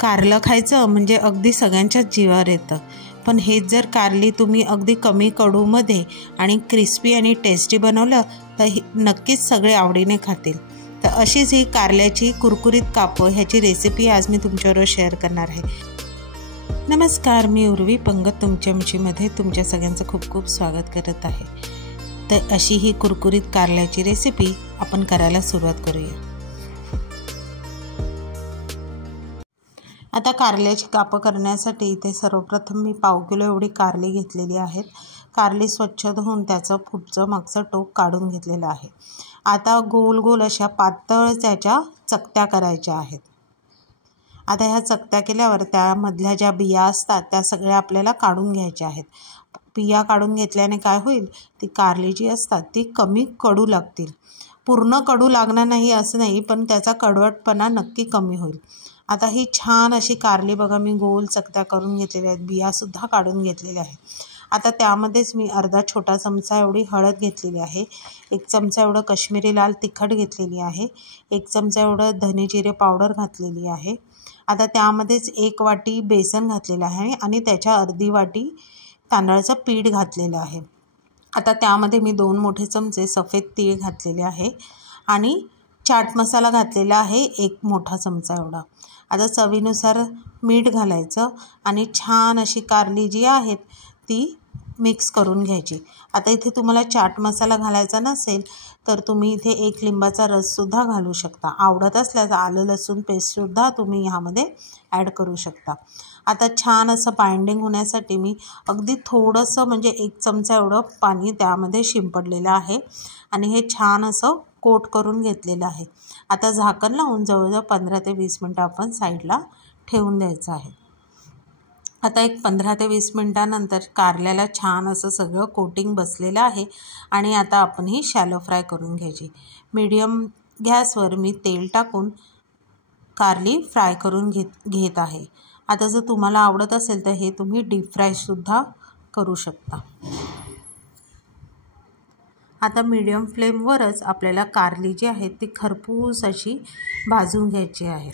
कारलं खायचं म्हणजे अगदी सगळ्यांच्याच जीवावर येतं, पण हेच जर कारली तुम्ही अगदी कमी कडूमध्ये आणि क्रिस्पी आणि टेस्टी बनवलं तर नक्कीच सगळे आवडीने खातील। तर अशीच ही कारल्याची कुरकुरीत कापं ह्याची रेसिपी आज मी तुमच्याबरोबर शेअर करणार आहे। नमस्कार, मी उर्वी पंगत तुमच्या आमचीमध्ये तुमच्या सगळ्यांचं खूप खूप स्वागत करत आहे। तर अशी ही कुरकुरीत कारल्याची रेसिपी आपण करायला सुरुवात करूया। आता कारल्याची कापं करण्यासाठी इथे सर्वप्रथम मी पाव किलो एवढी कारली घेतलेली आहेत। कारली स्वच्छ धुवून त्याचं पुढचं मागचं टोक काढून घेतलेलं आहे। आता गोल गोल अशा पातळ त्याच्या चकत्या करायच्या आहेत। आता ह्या चकत्या केल्यावर त्यामधल्या ज्या बिया असतात त्या सगळ्या आपल्याला काढून घ्यायच्या आहेत। बिया काढून घेतल्याने काय होईल, ती कारली जी असतात ती कमी कडू लागतील। पूर्ण कडू लागणार नाही असं नाही, पण त्याचा कडवटपणा नक्की कमी होईल। आता ही छान अशी कारली बघा मी गोल चकत्या करून घेतलेल्या आहेत, बियासुद्धा काढून घेतलेल्या आहेत। आता त्यामध्येच मी अर्धा छोटा चमचा एवढी हळद घेतलेली आहे, 1 चमचा एवढं काश्मीरी लाल तिखट घेतलेली आहे, 1 चमचा एवढं धने जिरे पावडर घातलेली आहे। आता त्यामध्येच 1 वाटी बेसन घातलेलं आहे आणि त्याच्या अर्धी वाटी तांदळाचं पीठ घातलेलं आहे। आता त्यामध्ये मी 2 मोठे चमचे सफेद तीळ घातलेले आहे आणि चाट मसाला घातलेला आहे 1 मोठा चमचा एवढा। आता चवीनुसार मीठ घालायचं आणि छान अशी कारली जी आहेत ती मिक्स करून घ्यायची। आता इथे तुम्हाला चाट मसाला घालायचा नसेल तर तुम्ही इथे 1 लिंबाचा रससुद्धा घालू शकता। आवडत असल्यास आलं लसूण पेस्टसुद्धा तुम्ही ह्यामध्ये ॲड करू शकता। आता छान असं बाइंडिंग होण्यासाठी मी अगदी थोडंसं म्हणजे 1 चमचा एवढं पाणी त्यामध्ये शिंपडलेलं आहे आणि हे छान असं कोट करून घेतलेलं आहे। आता झाकण लावून जवळजवळ 15 ते 20 मिनटं आपण साईडला ठेवून द्यायचं आहे। आता एक 15 ते 20 मिनटानंतर कारल्याला छान असं सगळं कोटिंग बसलेलं आहे आणि आता आपण ही शॅलो फ्राय करून घ्यायची। मीडियम गॅसवर मी तेल टाकून कारली फ्राय करून घेत आहे। आता जर तुम्हाला आवडत असेल तर हे तुम्ही डीप फ्रायसुद्धा करू शकता। आता मीडियम फ्लेमवरच आपल्याला कारली जी आहे ती खरपूस अशी भाजून घ्यायची आहे।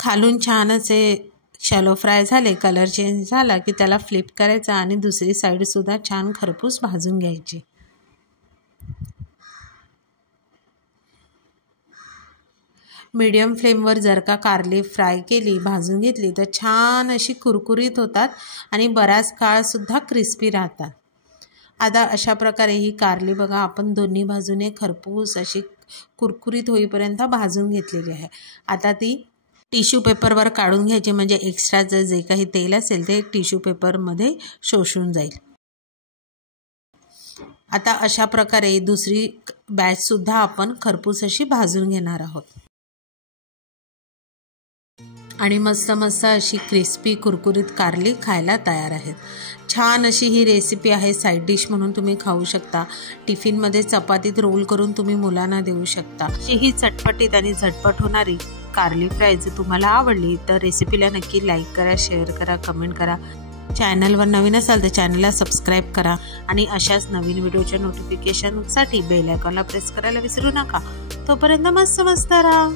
खालून छान असे शॅलो फ्राय झाले, कलर चेंज झाला की त्याला फ्लिप करायचा आणि दुसरी साईडसुद्धा छान खरपूस भाजून घ्यायची। मीडियम फ्लेमवर जर का कारली फ्राय केली, भाजून घेतली तर छान अशी कुरकुरीत होतात आणि बराच काळसुद्धा क्रिस्पी राहतात। आता अशा प्रकारे ही कारली बघा आपण दोन्ही बाजूने खरपूस अशी कुरकुरीत होईपर्यंत भाजून घेतलेली आहे। आता ती टिश्यू पेपरवर काढून घ्यायची म्हणजे एक्स्ट्राचं जे काही तेल असेल ते टिश्यू पेपरमध्ये शोषून जाईल। आता अशा प्रकारे दुसरी बॅचसुद्धा आपण खरपूस अशी भाजून घेणार आहोत आणि मस्त मस्त अशी क्रिस्पी कुरकुरीत कारली खायला तयार आहेत। छान अशी ही रेसिपी आहे, साईड डिश म्हणून तुम्ही खाऊ शकता। टिफिनमध्ये चपातीत रोल करून तुम्ही मुलांना देऊ शकता। ही चटपटीत आणि झटपट होणारी कारली फ्राय जर तुम्हाला आवडली तर रेसिपीला नक्की लाईक करा, शेअर करा, कमेंट करा। चॅनलवर नवीन असाल तर चॅनलला सबस्क्राईब करा आणि अशाच नवीन व्हिडिओच्या नोटिफिकेशनसाठी बेल आयकॉनला प्रेस करायला विसरू नका। तोपर्यंत मस्त मस्त राहा।